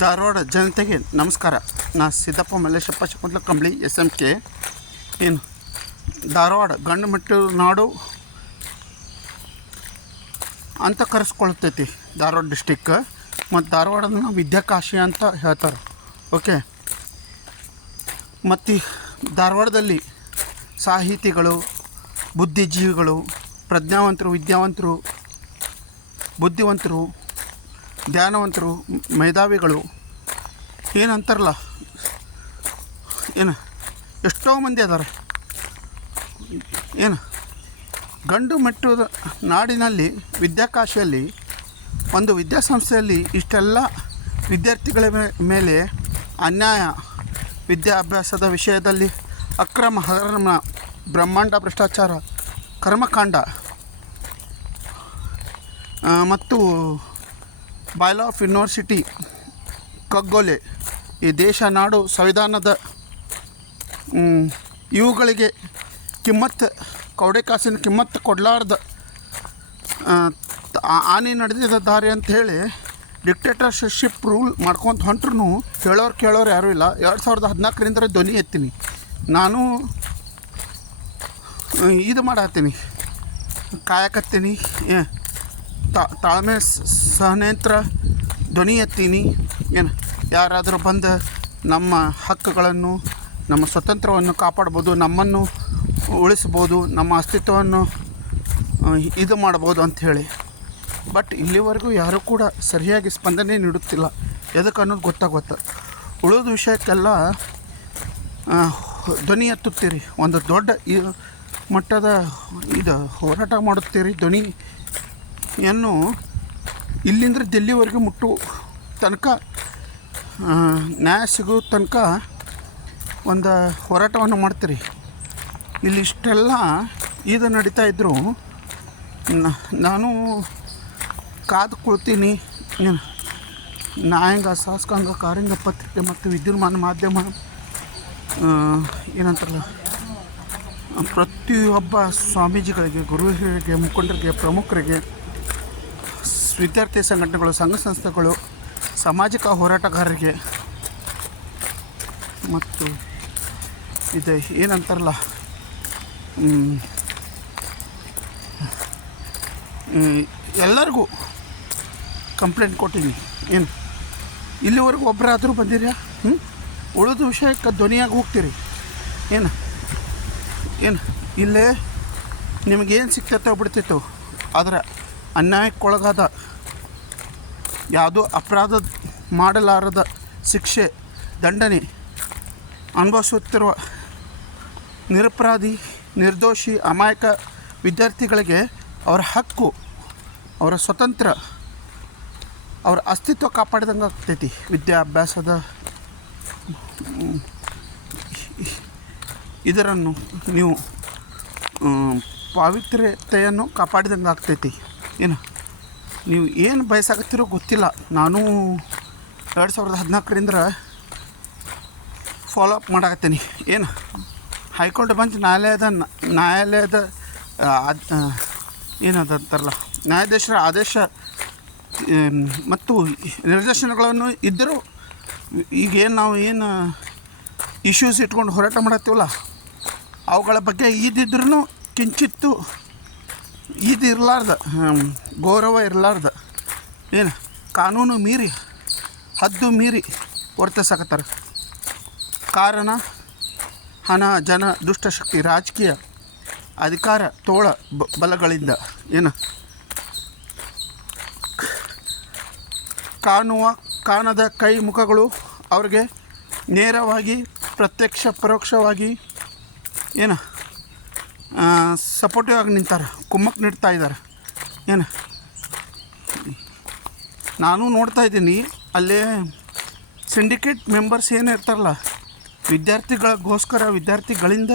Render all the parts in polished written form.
ಧಾರವಾಡ ಜನತೆಗೆ ನಮಸ್ಕಾರ. ನಾ ಸಿದ್ದಪ್ಪ ಮಲ್ಲೇಶಪ್ಪ ಶಕುಂತಲ ಕಂಬಳಿ SMK. ಏನು ಧಾರವಾಡ ಗಂಡು ಮೆಟ್ಟಿಲು ನಾಡು ಅಂತ ಕರೆಸ್ಕೊಳ್ತೈತಿ ಧಾರವಾಡ ಡಿಸ್ಟಿಕ್. ಮತ್ತು ಧಾರವಾಡನ ವಿದ್ಯಾಕಾಶಿ ಅಂತ ಹೇಳ್ತಾರೆ. ಓಕೆ, ಮತ್ತು ಧಾರವಾಡದಲ್ಲಿ ಸಾಹಿತಿಗಳು, ಬುದ್ಧಿಜೀವಿಗಳು, ಪ್ರಜ್ಞಾವಂತರು, ವಿದ್ಯಾವಂತರು, ಬುದ್ಧಿವಂತರು, ಧ್ಯಾನವಂತರು, ಮೇಧಾವಿಗಳು ಏನಂತಾರಲ್ಲ, ಏನು ಎಷ್ಟೋ ಮಂದಿ ಅದಾರೆ. ಏನು ಗಂಡು ಮೆಟ್ಟುವ ನಾಡಿನಲ್ಲಿ ವಿದ್ಯಾಕಾಶಿಯಲ್ಲಿ ಒಂದು ವಿದ್ಯಾಸಂಸ್ಥೆಯಲ್ಲಿ ಇಷ್ಟೆಲ್ಲ ವಿದ್ಯಾರ್ಥಿಗಳ ಮೇಲೆ ಅನ್ಯಾಯ, ವಿದ್ಯಾಭ್ಯಾಸದ ವಿಷಯದಲ್ಲಿ ಅಕ್ರಮ, ಹಗರಣ, ಬ್ರಹ್ಮಾಂಡ ಭ್ರಷ್ಟಾಚಾರ, ಕರ್ಮಕಾಂಡ ಮತ್ತು ಬಾಯ್ಲ್ ಆಫ್ ಯೂನಿವರ್ಸಿಟಿ ಕಗ್ಗೊಲೆ, ಈ ದೇಶ, ನಾಡು, ಸಂವಿಧಾನದ ಇವುಗಳಿಗೆ ಕೌಡೆ ಕಾಸಿನ ಕಿಮ್ಮತ್ತು ಕೊಡಲಾರ್ದ ಆನೆ ನಡೆದಿದ್ದ ದಾರಿ ಅಂಥೇಳಿ ಡಿಕ್ಟೇಟರ್ಶಿಪ್ ರೂಲ್ ಮಾಡ್ಕೊತ ಹೊಂಟ್ರು ಕೇಳೋರು ಯಾರೂ ಇಲ್ಲ. 2014ರಿಂದ ಧ್ವನಿ ಎತ್ತೀನಿ. ನಾನು ಇದು ಮಾಡತ್ತೀನಿ, ಕಾಯಕತ್ತೀನಿ, ತಾಳ್ಮೆ ಸಹನೇತ್ರ ಧ್ವನಿ ಎತ್ತೀನಿ. ಏನು ಯಾರಾದರೂ ಬಂದು ನಮ್ಮ ಹಕ್ಕುಗಳನ್ನು, ನಮ್ಮ ಸ್ವತಂತ್ರವನ್ನು ಕಾಪಾಡ್ಬೋದು, ನಮ್ಮನ್ನು ಉಳಿಸ್ಬೋದು, ನಮ್ಮ ಅಸ್ತಿತ್ವವನ್ನು ಇದು ಮಾಡ್ಬೋದು ಅಂಥೇಳಿ. ಬಟ್ ಇಲ್ಲಿವರೆಗೂ ಯಾರೂ ಕೂಡ ಸರಿಯಾಗಿ ಸ್ಪಂದನೆ ನೀಡುತ್ತಿಲ್ಲ. ಎದಕ್ಕೆ ಅನ್ನೋದು ಗೊತ್ತಾಗುತ್ತೆ. ಉಳಿದ ವಿಷಯಕ್ಕೆಲ್ಲ ಧ್ವನಿ ಎತ್ತುತ್ತೀರಿ, ಒಂದು ದೊಡ್ಡ ಮಟ್ಟದ ಇದು ಹೋರಾಟ ಮಾಡುತ್ತೀರಿ. ಧ್ವನಿಯನ್ನು ಇಲ್ಲಿಂದ ದಿಲ್ಲಿವರೆಗೂ ಮುಟ್ಟು ತನಕ, ನ್ಯಾಯ ಸಿಗೋ ತನಕ ಒಂದು ಹೋರಾಟವನ್ನು ಮಾಡ್ತೀರಿ. ಇಲ್ಲಿ ಇಷ್ಟೆಲ್ಲ ಇದು ನಡೀತಾ ಇದ್ದರೂ ನಾನು ಕಾದು ಕೊಳ್ತೀನಿ. ನ್ಯಾಯಾಂಗ, ಶಾಸಕಾಂಗ, ಕಾರ್ಯಾಂಗ, ಪತ್ರಿಕೆ ಮತ್ತು ವಿದ್ಯುನ್ಮಾನ ಮಾಧ್ಯಮ ಏನಂತಾರಲ್ಲ, ಪ್ರತಿಯೊಬ್ಬ ಸ್ವಾಮೀಜಿಗಳಿಗೆ, ಗುರು ಹಿರಿಯರಿಗೆ, ಮುಖಂಡರಿಗೆ, ಪ್ರಮುಖರಿಗೆ, ವಿದ್ಯಾರ್ಥಿ ಸಂಘಟನೆಗಳು, ಸಂಘ ಸಂಸ್ಥೆಗಳು, ಸಾಮಾಜಿಕ ಹೋರಾಟಗಾರರಿಗೆ ಮತ್ತು ಇದು ಏನಂತಾರಲ್ಲ, ಎಲ್ಲರಿಗೂ ಕಂಪ್ಲೇಂಟ್ ಕೊಟ್ಟೀನಿ. ಏನು ಇಲ್ಲಿವರೆಗೂ ಒಬ್ಬರಾದರೂ ಬಂದಿರ? ಉಳಿದ ವಿಷಯಕ್ಕೆ ಧ್ವನಿಯಾಗಿ ಹೋಗ್ತೀರಿ. ಏನು ಇಲ್ಲೇ ನಿಮಗೇನು ಸಿಗ್ತೈತೋ ಬಿಡ್ತೈತೋ, ಆದರೆ ಅನ್ಯಾಯಕ್ಕೊಳಗಾದ, ಯಾವುದೋ ಅಪರಾಧ ಮಾಡಲಾರದ ಶಿಕ್ಷೆ, ದಂಡನೆ ಅನುಭವಿಸುತ್ತಿರುವ ನಿರಪರಾಧಿ, ನಿರ್ದೋಷಿ, ಅಮಾಯಕ ವಿದ್ಯಾರ್ಥಿಗಳಿಗೆ ಅವರ ಹಕ್ಕು, ಅವರ ಸ್ವತಂತ್ರ, ಅವರ ಅಸ್ತಿತ್ವ ಕಾಪಾಡಿದಂಗೆ ಆಗ್ತೈತಿ. ವಿದ್ಯಾಭ್ಯಾಸದ ಇದರನ್ನು ನೀವು ಪಾವಿತ್ರ್ಯತೆಯನ್ನು ಕಾಪಾಡಿದಂಗೆ ಆಗ್ತೈತಿ. ಏನು ನೀವು ಏನು ಬಯಸಾಗತ್ತಿರೋ ಗೊತ್ತಿಲ್ಲ. ನಾನು 2014ರಿಂದ ಫಾಲೋ ಅಪ್ ಮಾಡಾಕತ್ತೀನಿ. ಏನು ಹೈಕೋರ್ಟ್ ಬೆಂಚ್ ನ್ಯಾಯಾಲಯದ ಏನದಂತಾರಲ್ಲ, ನ್ಯಾಯಾಧೀಶರ ಆದೇಶ ಮತ್ತು ನಿರ್ದೇಶನಗಳನ್ನು ಇದ್ದರೂ ಈಗೇನು ನಾವು ಇಶ್ಯೂಸ್ ಇಟ್ಕೊಂಡು ಹೋರಾಟ ಮಾಡತ್ತೀವಲ್ಲ, ಅವುಗಳ ಬಗ್ಗೆ ಇದ್ದಿದ್ರೂ ಕಿಂಚಿತ್ತು ಇರಲಾರ್ದ, ಗೌರವ ಇರಲಾರ್ದ, ಏನು ಕಾನೂನು ಮೀರಿ, ಹದ್ದು ಮೀರಿ ವರ್ತಿಸಕತ್ತಾರೆ. ಕಾರಣ ಹಣ, ಜನ, ದುಷ್ಟಶಕ್ತಿ, ರಾಜಕೀಯ ಅಧಿಕಾರ, ತೋಳ ಬಲಗಳಿಂದ. ಏನು ಕಾಣದ ಕೈ ಮುಖಗಳು ಅವ್ರಿಗೆ ನೇರವಾಗಿ, ಪ್ರತ್ಯಕ್ಷ ಪರೋಕ್ಷವಾಗಿ ಏನು ಸಪೋರ್ಟಿವ್ ಆಗಿ ನಿಂತಾರೆ, ಕುಮ್ಮಕ್ಕೆ ನೀಡ್ತಾ ಇದ್ದಾರೆ. ಏನು ನಾನು ನೋಡ್ತಾ ಇದ್ದೀನಿ, ಅಲ್ಲೇ ಸಿಂಡಿಕೇಟ್ ಮೆಂಬರ್ಸ್ ಏನು ಇರ್ತಾರಲ್ಲ, ವಿದ್ಯಾರ್ಥಿಗಳಿಗೋಸ್ಕರ, ವಿದ್ಯಾರ್ಥಿಗಳಿಂದ,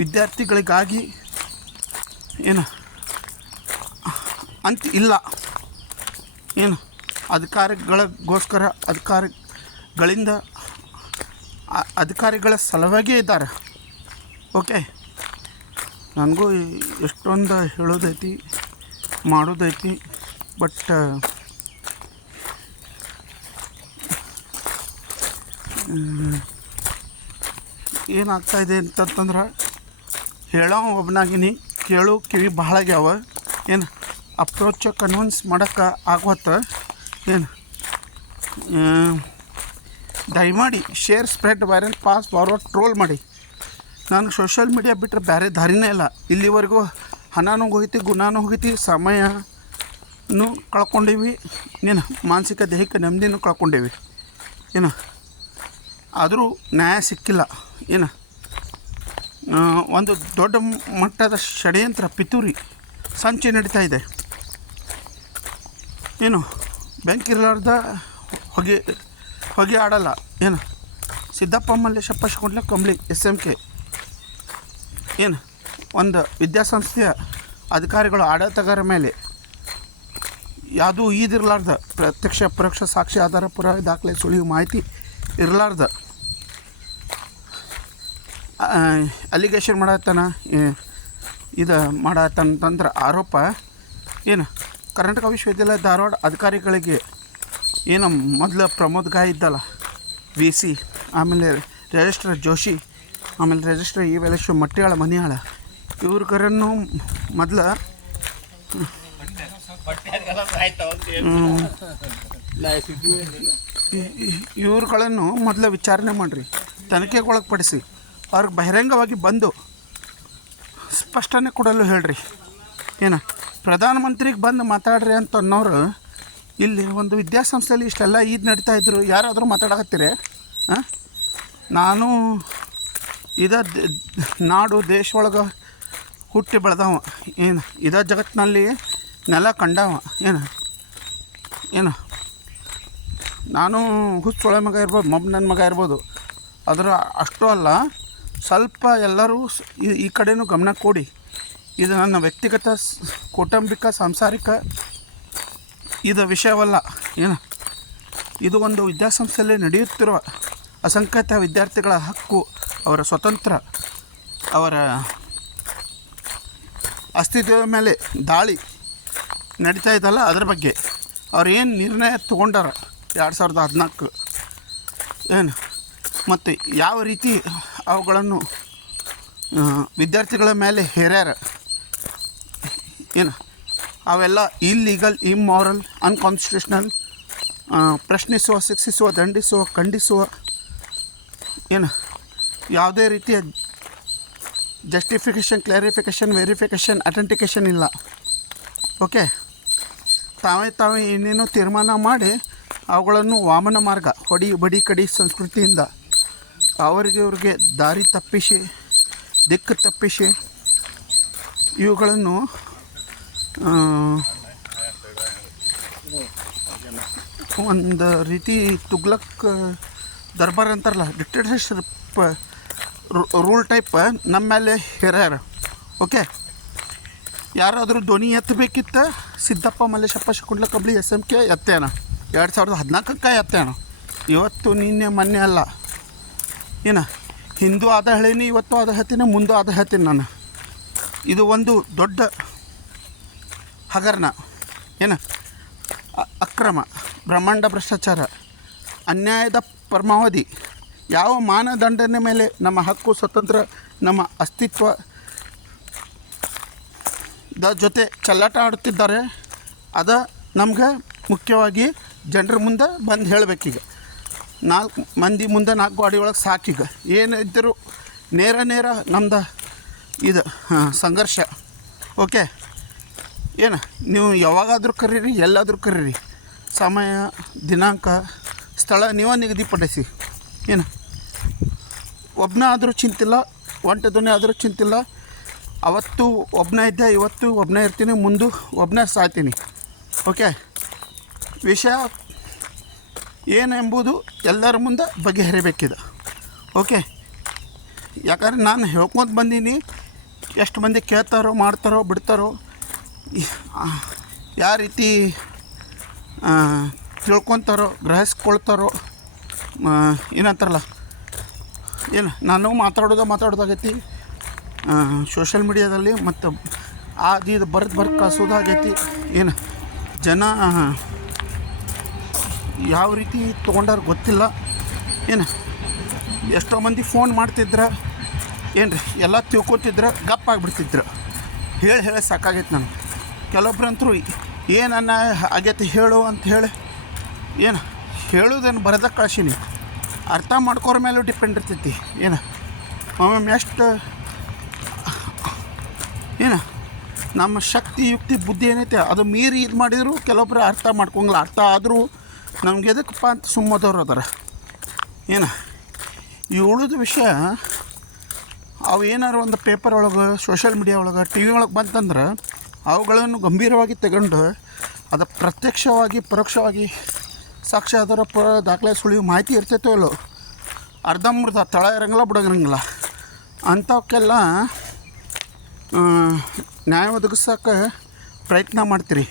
ವಿದ್ಯಾರ್ಥಿಗಳಿಗಾಗಿ ಏನು ಅಂತ ಇಲ್ಲ. ಏನು ಅಧಿಕಾರಿಗಳಿಗೋಸ್ಕರ, ಅಧಿಕಾರಿಗಳಿಂದ, ಅಧಿಕಾರಿಗಳ ಸಲುವಾಗಿಯೇ ಇದ್ದಾರೆ. ಓಕೆ, ನನಗೂ ಎಷ್ಟೊಂದು ಹೇಳೋದೈತಿ, ಮಾಡೋದೈತಿ. ಬಟ್ ಏನಾಗ್ತಾಯಿದೆ ಅಂತಂತಂದ್ರೆ ಹೇಳೋ ಒಬ್ಬನಾಗಿನಿ, ಕೇಳು ಕಿವಿ ಭಾಳ ಆಗ್ಯಾವ. ಏನು ಅಪ್ರೋಚ್ ಕನ್ವಿನ್ಸ್ ಮಾಡೋಕ್ಕೆ ಆಗೋತ್ತ. ಏನು ದಯಮಾಡಿ share, spread, viral, pass, forward, troll ಮಾಡಿ. ನಾನು ಸೋಷಿಯಲ್ ಮೀಡಿಯಾ ಬಿಟ್ಟರೆ ಬೇರೆ ದಾರಿನೇ ಇಲ್ಲ. ಇಲ್ಲಿವರೆಗೂ ಹಣನೂ ಹೋಗೈತಿ, ಗುಣನೂ ಹೋಗೈತಿ, ಸಮಯನೂ ಕಳ್ಕೊಂಡೀವಿ, ಏನು ಮಾನಸಿಕ ದೈಹಿಕ ನೆಮ್ಮದಿನೂ ಕಳ್ಕೊಂಡೀವಿ. ಏನು ಆದರೂ ನ್ಯಾಯ ಸಿಕ್ಕಿಲ್ಲ. ಏನು ಒಂದು ದೊಡ್ಡ ಮಟ್ಟದ ಷಡ್ಯಂತ್ರ, ಪಿತೂರಿ ಸಂಚೆ ನಡೀತಾ ಇದೆ. ಏನು ಬೆಂಕಿ ಇರಲಾರ್ದ ಹೊಗೆ ಆಡಲ್ಲ. ಏನು ಸಿದ್ದಪ್ಪ ಮಲ್ಲೇಶಪ್ಪ ಶಕುಂತಲಾ ಕಂಬಳಿ SMK ಏನು ಒಂದು ವಿದ್ಯಾಸಂಸ್ಥೆಯ ಅಧಿಕಾರಿಗಳು ಆಡಳಿತಗಾರ ಮೇಲೆ ಯಾವುದೂ ಇದಿರಲಾರ್ದ, ಪ್ರತ್ಯಕ್ಷ ಪರೋಕ್ಷ ಸಾಕ್ಷಿ ಆಧಾರ ಪುರಾವೆ ದಾಖಲೆ ಸುಳಿವು ಮಾಹಿತಿ ಇರಲಾರ್ದ ಅಲಿಗೇಷನ್ ಮಾಡತ್ತಾನ, ಇದು ಮಾಡತ್ತಂತಂದ್ರೆ ಆರೋಪ. ಏನು ಕರ್ನಾಟಕ ವಿಶ್ವವಿದ್ಯಾಲಯ ಧಾರವಾಡ ಅಧಿಕಾರಿಗಳಿಗೆ ಏನು ಮೊದಲು ಪ್ರಮೋದ್ ಗಾಯ ಇದ್ದಲ್ಲ, VC, ಆಮೇಲೆ ರಿಜಿಸ್ಟ್ರಾರ್ ಜೋಶಿ, ಆಮೇಲೆ ರಿಜಿಸ್ಟ್ರಾರ್ EVLS ಮಟ್ಟಿಯಾಳ ಮನಿಯಾಳ, ಇವ್ರಿಗರನ್ನು ಮೊದಲು ಇವ್ರುಗಳನ್ನು ಮೊದಲು ವಿಚಾರಣೆ ಮಾಡಿರಿ, ತನಿಖೆಗೊಳಪಡಿಸಿ ಅವ್ರಿಗೆ ಬಹಿರಂಗವಾಗಿ ಬಂದು ಸ್ಪಷ್ಟನೆ ಕೊಡಲು ಹೇಳ್ರಿ. ಏನು ಪ್ರಧಾನಮಂತ್ರಿಗೆ ಬಂದು ಮಾತಾಡ್ರಿ ಅಂತ ಅನ್ನೋರು ಇಲ್ಲಿ ಒಂದು ವಿದ್ಯಾಸಂಸ್ಥೆಯಲ್ಲಿ ಇಷ್ಟೆಲ್ಲ ಇದು ನಡೀತಾಯಿದ್ರು. ಯಾರಾದರೂ ಮಾತಾಡಕತ್ತೀರಿ? ನಾನು ನಾಡು ದೇಶ ಒಳಗೆ ಹುಟ್ಟಿ ಬೆಳೆದವ, ಏನು ಜಗತ್ತಿನಲ್ಲಿ ನೆಲ ಕಂಡವ. ಏನು ನಾನು ಹುಚ್ಚೊಳೆ ಮಗ ಇರ್ಬೋದು, ನನ್ನ ಮಗ ಇರ್ಬೋದು, ಅದರ ಅಷ್ಟೂ ಅಲ್ಲ, ಸ್ವಲ್ಪ ಎಲ್ಲರೂ ಈ ಕಡೆನೂ ಗಮನ ಕೊಡಿ. ಇದು ನನ್ನ ವ್ಯಕ್ತಿಗತ ಕೌಟುಂಬಿಕ ಸಾಂಸಾರಿಕ ಇದು ವಿಷಯವಲ್ಲ. ಏನು ಇದು ಒಂದು ವಿದ್ಯಾಸಂಸ್ಥೆಯಲ್ಲಿ ನಡೆಯುತ್ತಿರುವ ಅಸಂಖ್ಯಾತ ವಿದ್ಯಾರ್ಥಿಗಳ ಹಕ್ಕು, ಅವರ ಸ್ವತಂತ್ರ, ಅವರ ಅಸ್ತಿತ್ವದ ಮೇಲೆ ದಾಳಿ ನಡೀತಾ ಇದ್ದಲ್ಲ, ಅದ್ರ ಬಗ್ಗೆ ಅವ್ರು ಏನು ನಿರ್ಣಯ ತೊಗೊಂಡಾರ 2014 ಏನು ಮತ್ತು ಯಾವ ರೀತಿ ಅವುಗಳನ್ನು ವಿದ್ಯಾರ್ಥಿಗಳ ಮೇಲೆ ಹೇರ್ಯಾರ, ಏನು ಅವೆಲ್ಲ ಇಲ್ಲೀಗಲ್, ಇಮ್ಮಾರಲ್, ಅನ್ಕಾನ್ಸ್ಟಿಟ್ಯೂಷನಲ್, ಪ್ರಶ್ನಿಸುವ, ಶಿಕ್ಷಿಸುವ, ದಂಡಿಸುವ, ಖಂಡಿಸುವ, ಏನು ಯಾವುದೇ ರೀತಿಯ ಜಸ್ಟಿಫಿಕೇಷನ್, ಕ್ಲಾರಿಫಿಕೇಷನ್, ವೆರಿಫಿಕೇಷನ್, ಅಥೆಂಟಿಕೇಷನ್ ಇಲ್ಲ. ಓಕೆ, ತಾವೇ ಇನ್ನೇನೋ ತೀರ್ಮಾನ ಮಾಡಿ ಅವುಗಳನ್ನು ವಾಮನ ಮಾರ್ಗ, ಹೊಡಿ ಬಡಿ ಕಡಿ ಸಂಸ್ಕೃತಿಯಿಂದ ಇವ್ರಿಗೆ ದಾರಿ ತಪ್ಪಿಸಿ, ದಿಕ್ಕು ತಪ್ಪಿಸಿ ಇವುಗಳನ್ನು ಒಂದು ರೀತಿ ತುಗ್ಲಕ್ ದರ್ಬಾರ್ ಅಂತಾರಲ್ಲ, ಡಿಕ್ಟೇಟರ್ಶಿಪ್ ರೂಲ್ ಟೈಪ್ ನಮ್ಮ ಮೇಲೆ ಹೇರ್ಯಾರ. ಓಕೆ, ಯಾರಾದರೂ ಧ್ವನಿ ಎತ್ತಬೇಕಿತ್ತ ಸಿದ್ದಪ್ಪ ಮಲ್ಲೇಶಪ್ಪ ಶಕುಂತಲಾ ಕಂಬಳಿ SMK ಎತ್ತೇನ, 2014 ಎತ್ತೇನ. ಇವತ್ತು ನಿನ್ನೆ ಮೊನ್ನೆ ಅಲ್ಲ. ಏನು ಹಿಂದೂ ಆದ ಹೇಳೀನಿ, ಇವತ್ತು ಆದ ಹೇಳ್ತೀನಿ, ಮುಂದೂ ಆದ ಹೇಳ್ತೀನಿ ನಾನು. ಇದು ಒಂದು ದೊಡ್ಡ ಹಗರಣ, ಏನು ಅಕ್ರಮ, ಬ್ರಹ್ಮಾಂಡ ಭ್ರಷ್ಟಾಚಾರ, ಅನ್ಯಾಯದ ಪರಮಾವಧಿ. ಯಾವ ಮಾನದಂಡನೆ ಮೇಲೆ ನಮ್ಮ ಹಕ್ಕು, ಸ್ವತಂತ್ರ, ನಮ್ಮ ಅಸ್ತಿತ್ವದ ಜೊತೆ ಚೆಲ್ಲಾಟ ಆಡುತ್ತಿದ್ದಾರೆ, ಅದ ನಮ್ಗೆ ಮುಖ್ಯವಾಗಿ ಜನರ ಮುಂದೆ ಬಂದು ಹೇಳಬೇಕೀಗ. 4 ಮಂದಿ ಮುಂದೆ 4 ಗಾಡಿ ಒಳಗೆ ಸಾಕೀಗ. ಏನು ಇದ್ದರೂ ನೇರ ನಮ್ದು ಇದು ಸಂಘರ್ಷ. ಓಕೆ, ಏನು ನೀವು ಯಾವಾಗಾದರೂ ಕರೀರಿ, ಎಲ್ಲಾದರೂ ಕರೀರಿ, ಸಮಯ, ದಿನಾಂಕ, ಸ್ಥಳ ನೀವೇ ನಿಗದಿಪಡಿಸಿ. ಏನು ಒಬ್ಬನೇ ಆದರೂ ಚಿಂತಿಲ್ಲ, ಒಂಟೆ ಧ್ವನಿ ಆದರೂ ಚಿಂತಿಲ್ಲ. ಅವತ್ತು ಒಬ್ಬನೇ ಇದ್ದೆ, ಇವತ್ತು ಒಬ್ಬನೇ ಇರ್ತೀನಿ, ಮುಂದೆ ಒಬ್ಬನೇ ಸಾಯ್ತೀನಿ. ಓಕೆ, ವಿಷಯ ಏನೆಂಬುದು ಎಲ್ಲರ ಮುಂದೆ ಬಗೆಹರಿಬೇಕಿದೆ. ಓಕೆ, ಯಾಕಂದ್ರೆ ನಾನು ಹೇಳ್ಕೊತ ಬಂದೀನಿ. ಎಷ್ಟು ಮಂದಿ ಕೇಳ್ತಾರೋ, ಮಾಡ್ತಾರೋ, ಬಿಡ್ತಾರೋ, ಯಾವ ರೀತಿ ತಿಳ್ಕೊತಾರೋ, ಗ್ರಹಿಸ್ಕೊಳ್ತಾರೋ, ಏನಂತಾರಲ್ಲ, ಏನು ನಾನು ಮಾತಾಡೋದಾಗೈತಿ ಸೋಷಿಯಲ್ ಮೀಡಿಯಾದಲ್ಲಿ, ಮತ್ತು ಇದು ಬರೆದು ಕಳ್ಸೋದಾಗೈತಿ. ಏನು ಜನ ಯಾವ ರೀತಿ ತೊಗೊಂಡಾರ ಗೊತ್ತಿಲ್ಲ. ಏನು ಎಷ್ಟೋ ಮಂದಿ ಫೋನ್ ಮಾಡ್ತಿದ್ರು ಏನು ರೀ ಎಲ್ಲ ತಿಳ್ಕೊತಿದ್ರು ಗಪ್ಪ ಆಗಿಬಿಡ್ತಿದ್ರು ಹೇಳಿ ಸಾಕಾಗೈತೆ ನನಗೆ. ಕೆಲವೊಬ್ರಂತರೂ ಏನನ್ನ ಆಗೈತೆ ಹೇಳು ಅಂತ ಹೇಳಿ ಏನು ಹೇಳೋದೇನು ಬರೋದ ಕಳ್ಸೀನಿ, ಅರ್ಥ ಮಾಡ್ಕೋರ ಮೇಲೂ ಡಿಪೆಂಡ್ ಇರ್ತೈತಿ. ಏನು ಒಮ್ಮೊಮ್ಮೆ ಎಷ್ಟು ಏನು ನಮ್ಮ ಶಕ್ತಿ ಯುಕ್ತಿ ಬುದ್ಧಿ ಏನೈತೆ ಅದು ಮೀರಿ ಇದು ಮಾಡಿದ್ರು ಕೆಲವೊಬ್ರು ಅರ್ಥ ಮಾಡ್ಕೊಂಗಿಲ್ಲ. ಅರ್ಥ ಆದರೂ ನಮ್ಗೆ ಎದಕ್ಕಪ್ಪ ಅಂತ ಸುಮ್ಮದವ್ರು ಅದಾರ. ಏನು ಈ ಉಳಿದ ವಿಷಯ ಅವು ಏನಾರು ಒಂದು ಪೇಪರ್ ಒಳಗೆ ಸೋಷಿಯಲ್ ಮೀಡಿಯಾ ಒಳಗೆ ಟಿ ವಿ ಒಳಗೆ ಬಂತಂದ್ರೆ ಅವುಗಳನ್ನು ಗಂಭೀರವಾಗಿ ತಗೊಂಡು ಅದು ಪ್ರತ್ಯಕ್ಷವಾಗಿ ಪರೋಕ್ಷವಾಗಿ ಸಾಕ್ಷಿ ದಾಖಲೆ ಸುಳಿವು ಮಾಹಿತಿ ಇರ್ತೈತೋ ಇಲ್ಲೋ ಅರ್ಧಂಬರ್ಧ ತಳ ಇರಂಗಿಲ್ಲ ಬಿಡೋಂಗಿಲ್ಲ ಅಂಥವಕ್ಕೆಲ್ಲ ನ್ಯಾಯ ಒದಗಿಸೋಕೆ ಪ್ರಯತ್ನ ಮಾಡ್ತೀರಿ.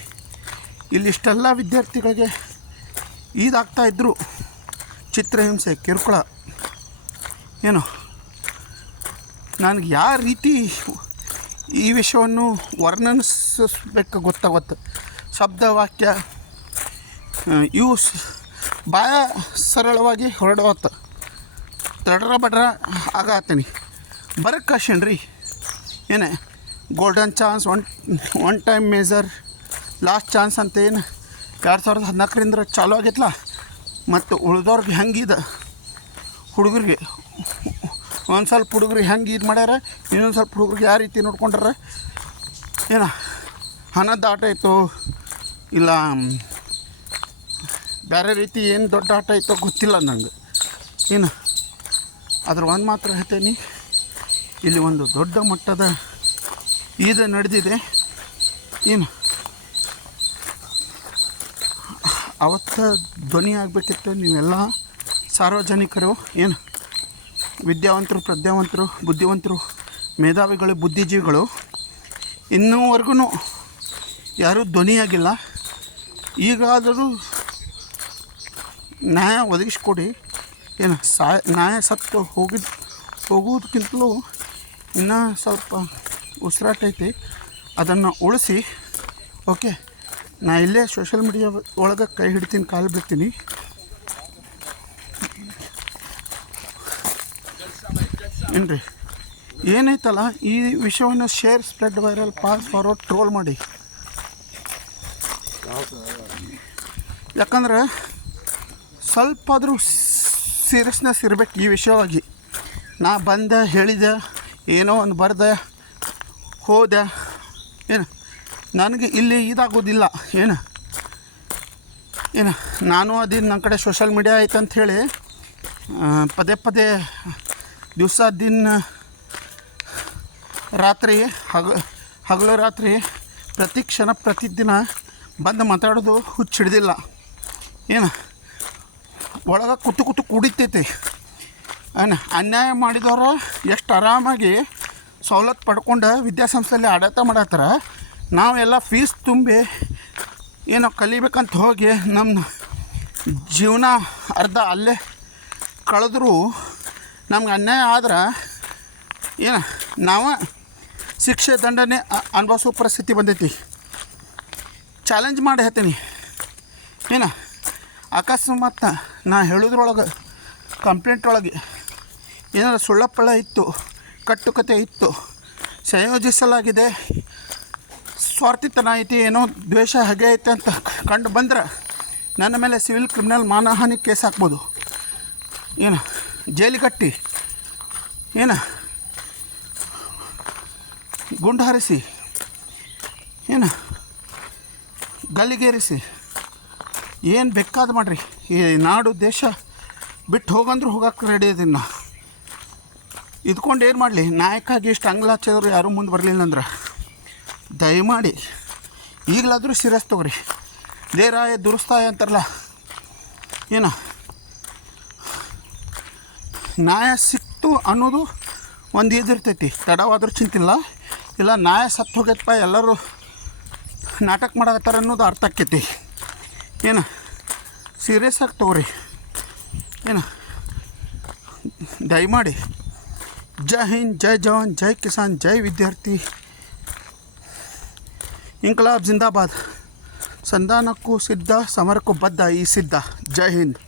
ಇಲ್ಲಿ ಇಷ್ಟೆಲ್ಲ ವಿದ್ಯಾರ್ಥಿಗಳಿಗೆ ಇದಾಗ್ತಾಯಿದ್ರು ಚಿತ್ರಹಿಂಸೆ ಕಿರುಕುಳ. ಏನು ನನಗೆ ಯಾವ ರೀತಿ ಈ ವಿಷಯವನ್ನು ವರ್ಣಿಸಬೇಕು ಗೊತ್ತಾಗತ್ತೆ. ಶಬ್ದ ವಾಕ್ಯ ಇವು ಭಾಳ ಸರಳವಾಗಿ ಹೊರಡವತ್ತು ತಡ್ರ ಬಡ್ರ ಆಗತ್ತೀನಿ ಬರಕ್ಕೇನ್ರಿ. ಏನೇ golden chance one time major last chance ಅಂತ ಏನು 2014ರಿಂದ ಚಾಲೂ ಆಗೈತಲ್ಲ. ಮತ್ತು ಉಳಿದವ್ರಿಗೆ ಹೆಂಗಿದೆ ಹುಡುಗರಿಗೆ ಒಂದು ಸ್ವಲ್ಪ ಹುಡುಗರಿಗೆ ಹೆಂಗೆ ಇದು ಮಾಡ್ಯಾರ, ಇನ್ನೊಂದು ಸ್ವಲ್ಪ ಹುಡುಗರಿಗೆ ಯಾವ ರೀತಿ ನೋಡ್ಕೊಂಡ್ರ. ಏನು ಹಣದ ಆಟ ಐತೋ ಇಲ್ಲ ಬೇರೆ ರೀತಿ ಏನು ದೊಡ್ಡ ಆಟ ಐತೋ ಗೊತ್ತಿಲ್ಲ ನನಗೆ. ಏನು ಅದ್ರ ಒಂದು ಮಾತ್ರ ಹೇಳ್ತೇನೆ, ಇಲ್ಲಿ ಒಂದು ದೊಡ್ಡ ಮಟ್ಟದ ಇದು ನಡೆದಿದೆ. ಏನು ಅವತ್ತು ಧ್ವನಿ ಆಗಬೇಕಿತ್ತು ನೀವೆಲ್ಲ ಸಾರ್ವಜನಿಕರು. ಏನು ವಿದ್ಯಾವಂತರು ಪ್ರಜ್ಞಾವಂತರು ಬುದ್ಧಿವಂತರು ಮೇಧಾವಿಗಳು ಬುದ್ಧಿಜೀವಿಗಳು ಇನ್ನೂವರೆಗೂ ಯಾರೂ ಧ್ವನಿಯಾಗಿಲ್ಲ. ಈಗಾದರೂ ನ್ಯಾಯ ಒದಗಿಸ್ಕೊಡಿ. ಏನು ನ್ಯಾಯ ಸತ್ತು ಹೋಗೋದಕ್ಕಿಂತಲೂ ಇನ್ನೂ ಸ್ವಲ್ಪ ಉಸಿರಾಟ ಐತಿ, ಅದನ್ನು ಉಳಿಸಿ. ಓಕೆ, ನಾ ಇಲ್ಲೇ ಸೋಷಿಯಲ್ ಮೀಡಿಯಾ ಒಳಗೆ ಕೈ ಹಿಡ್ತೀನಿ, ಕಾಲು ಬಿಡ್ತೀನಿ. ಏನು ರೀ ಏನೈತಲ್ಲ ಈ ವಿಷಯವನ್ನು share spread viral pass forward troll ಮಾಡಿ. ಯಾಕಂದ್ರೆ ಸ್ವಲ್ಪ ಆದರೂ ಸೀರಿಯಸ್ನೆಸ್ ಇರಬೇಕು ಈ ವಿಷಯವಾಗಿ. ನಾ ಬಂದೆ ಹೇಳಿದೆ ಏನೋ ಒಂದು ಬರ್ದೆ ಹೋದೆ, ಏನು ನನಗೆ ಇಲ್ಲಿ ಇದಾಗೋದಿಲ್ಲ. ಏನು ನಾನು ಅದೀನಿ, ನನ್ನ ಕಡೆ ಸೋಷಲ್ ಮೀಡಿಯಾ ಐತೆ ಅಂಥೇಳಿ ಪದೇ ದಿವಸ ದಿನ ರಾತ್ರಿ ಹಗಲು ರಾತ್ರಿ ಪ್ರತಿ ಕ್ಷಣ ಪ್ರತಿದಿನ ಬಂದು ಮಾತಾಡೋದು ಹುಚ್ಚಿಡ್ದಿಲ್ಲ. ಏನು ಒಳಗೆ ಕೂತು ಕುಡಿತೈತಿ. ಅನ್ಯಾಯ ಮಾಡಿದವರು ಎಷ್ಟು ಆರಾಮಾಗಿ ಸವಲತ್ತು ಪಡ್ಕೊಂಡು ವಿದ್ಯಾಸಂಸ್ಥೆಯಲ್ಲಿ ಆಡಳಿತ ಮಾಡತ್ತಾರ. ನಾವೆಲ್ಲ ಫೀಸ್ ತುಂಬಿ ಏನೋ ಕಲಿಬೇಕಂತ ಹೋಗಿ ನಮ್ಮ ಜೀವನ ಅರ್ಧ ಅಲ್ಲೇ ಕಳೆದ್ರೂ ನಮ್ಗೆ ಅನ್ಯಾಯ ಆದ್ರೆ ಏನು ನಾವು ಶಿಕ್ಷೆ ದಂಡನೆ ಅನುಭವಿಸೋ ಪರಿಸ್ಥಿತಿ ಬಂದೈತಿ. ಚಾಲೆಂಜ್ ಮಾಡಿ ಹೇಳ್ತೀನಿ. ಏನು ಅಕಸ್ಮಾತ್ ನಾ ಹೇಳೋದ್ರೊಳಗೆ ಕಂಪ್ಲೇಂಟ್ ಒಳಗೆ ಏನಾದ್ರು ಸುಳ್ಳಪ್ಪಳ ಇತ್ತು, ಕಟ್ಟುಕತೆ ಇತ್ತು, ಸಂಯೋಜಿಸಲಾಗಿದೆ, ಸ್ವಾರ್ಥಿತನ ಐತಿ, ಏನೋ ದ್ವೇಷ ಹಾಗೆ ಐತೆ ಅಂತ ಕಂಡು ಬಂದ್ರೆ ನನ್ನ ಮೇಲೆ ಸಿವಿಲ್ ಕ್ರಿಮಿನಲ್ ಮಾನಹಾನಿ ಕೇಸ್ ಹಾಕ್ಬೋದು. ಏನು ಜೈಲಿಗಟ್ಟಿ ಏನು ಗುಂಡು ಹಾರಿಸಿ ಏನು ಗಲ್ಲಿಗೇರಿಸಿ ಏನು ಬೇಕಾದ ಮಾಡಿರಿ. ಈ ನಾಡು ದೇಶ ಬಿಟ್ಟು ಹೋಗಂದ್ರೂ ಹೋಗಕ್ಕೆ ರೆಡಿ ಇದೀನಿ ನಾ. ಇದ್ಕೊಂಡು ಏನು ಮಾಡಲಿ, ನಾಯಕಾಗಿ ಇಷ್ಟು ಅಂಗ್ಲ ಹಚ್ಚಿದ್ರು ಯಾರೂ ಮುಂದೆ ಬರಲಿಲ್ಲ ಅಂದ್ರೆ ದಯಮಾಡಿ ಈಗಲಾದರೂ ಸೀರಿಯಸ್ ತೊಗೊರಿ. ದೇರಾಯ ದುರುಸ್ತಾಯ ಅಂತಾರಲ್ಲ, ಏನು ನ್ಯಾಯ ಸಿಕ್ತು ಅನ್ನೋದು ಒಂದು ಇದಿರ್ತೈತಿ, ತಡವಾದ್ರೂ ಚಿಂತಿಲ್ಲ. ಇಲ್ಲ ನ್ಯಾಯ ಸತ್ತು ಹೋಗೈತಪ್ಪ ಎಲ್ಲರೂ ನಾಟಕ ಮಾಡಕತ್ತಾರ ಅನ್ನೋದು ಅರ್ಥ ಆಕ್ಕೈತಿ. ಏನು ಸೀರಿಯಸ್ ಆಗಿ ತೊಗೊರಿ. ಏನು ದಯಮಾಡಿ ಜೈ ಹಿಂದ್, ಜೈ ಜವಾನ್, ಜೈ ಕಿಸಾನ್, ಜೈ ವಿದ್ಯಾರ್ಥಿ, ಇಂಕಲಾಬ್ ಜಿಂದಾಬಾದ್. ಸಂಧಾನಕ್ಕೂ ಸಿದ್ಧ, ಸಮರಕ್ಕೂ ಬದ್ಧ ಈ ಸಿದ್ಧ. ಜೈ ಹಿಂದ್.